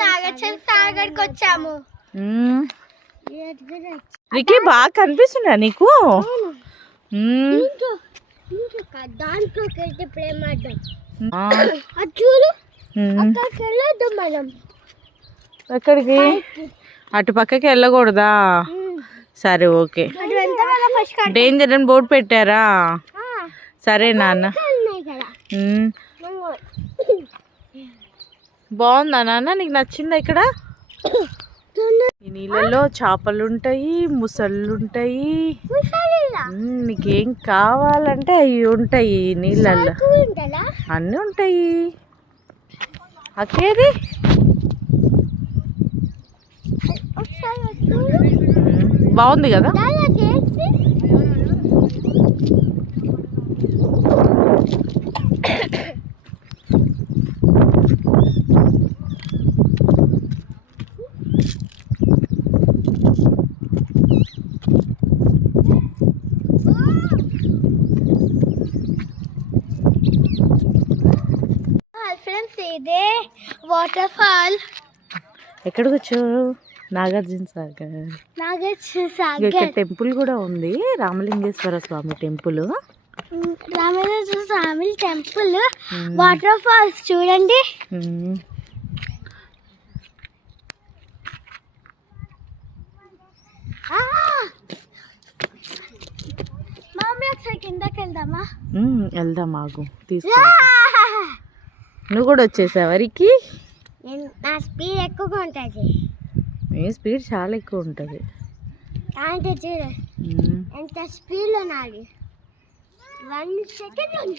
నాగచంద్రకి వచ్చాము. నీకు బాగా కనిపిస్తుందా నీకు? ఎక్కడికి? అటు పక్కకి వెళ్ళకూడదా? సరే ఓకే. డేంజర్ అని బోర్డు పెట్టారా? సరే నాన్న. బాగుందా నాన్న? నీకు నచ్చిందా ఇక్కడ? ఈ నీళ్ళలో చేపలు ఉంటాయి, ముసళ్ళు ఉంటాయి, నీకేం కావాలంటే అవి ఉంటాయి నీళ్ళల్లో, అన్నీ ఉంటాయి. అక్కేది బాగుంది కదా? ఇదే వాటర్ ఫాల్. ఎక్కడికి వచ్చారు? నాగార్జున సాగర్. ఇక్కడ టెంపుల్ కూడా ఉంది, రామలింగేశ్వర స్వామి టెంపుల్. రామలింగేశ్వర స్వామి టెంపుల్, వాటర్ ఫాల్స్ చూడండి. మమ్మీ ఒకసారి కిందకి వెళ్దామా? వెళ్దాం, ఆగు తీసుకో. నువ్వు కూడా వచ్చేసావు వరికి? నా స్పీడ్ ఎక్కువగా ఉంటుంది. నీ స్పీడ్ చాలా ఎక్కువ ఉంటుంది. అంటే చూడు ఎంత స్పీడ్లో నాది. 1 సెకండ్.